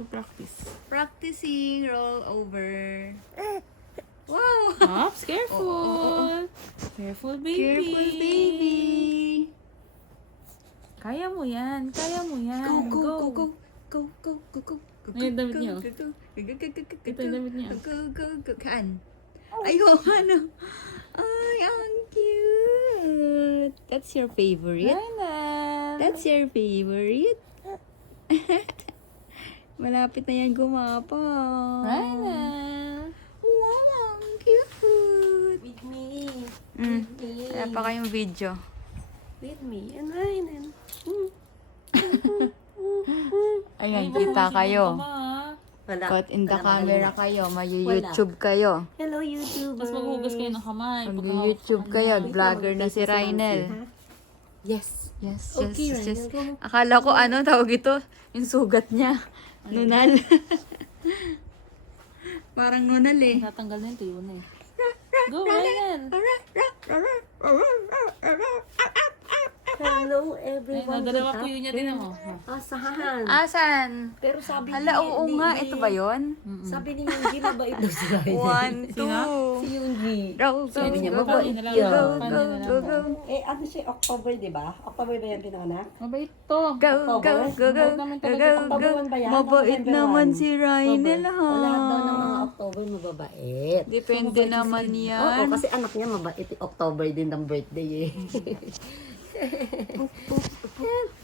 To practice. Practicing roll over. Wow! Ops, careful. Careful, baby. Careful, baby. Kaya mo yan. Kaya mo yan. Go, go, go, go, go, go, go, go. Ano yung damit niyo? Ito yung damit niya. Go, go, go. Kaan? Ayun, ano? Ay, ang cute. That's your favorite? Ryan. That's your favorite? Malapit na yan gumapa. Ryan. Wow, ang cute. With me. Mm. With me. Wala pa kayong video. With me. And Ryan. Ayan, kita kayo. Wala. Put in the Wala camera magaling. kayo. May-YouTube kayo. Hello, YouTuber. Mas maghugas kayo ng kamay. Mag-YouTube kayo. Vlogger na si Rainel. Yes. Yes, yes, Okay, yes. Rainel, go. Akala ko ano tawag ito? Yung sugat niya. Nunal. Parang nunal eh. Natanggal na yung tuyo na eh. Go, Ryan. Hello, Ay, everyone. nadalawa Good po yun niya din afternoon. ako. Asahan. Asan? Pero sabi Hala, oo nga. Ito ba yun? Sabi ni Yunji, mabait daw si Ryan. 1, 2. Si Yunji. Go, go, Sabi niya, go, go, mabait na lang. yan. go, Paano go, na lang? go, go. Eh, ano siya, October, di ba? October ba yan pinanganak? Mabait to. Go, go, go, go, Mabait naman go, talaga. go, October go. 1 ba yan? Mabait November naman 1. si Rainel ha. Lahat daw ng mga October mababait. Depende naman Oo, yan. kasi anak niya mabait. October din ng birthday eh. Oh,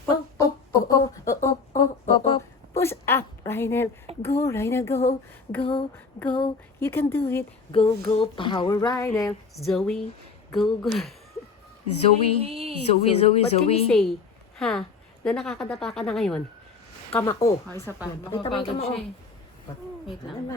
oh, oh, oh, oh, oh, oh, oh, oh. Push up, Rhinel. Go, Rhinel, go. Go, go. You can do it. Go, go, power, Rhinel. Zoe, go, go. Zoe, What can you say? Ha? Na nakakadapa ka na ngayon? Kamao. Isa pa. Kita mo yung Makapagod kamao. siya eh. Wait lang.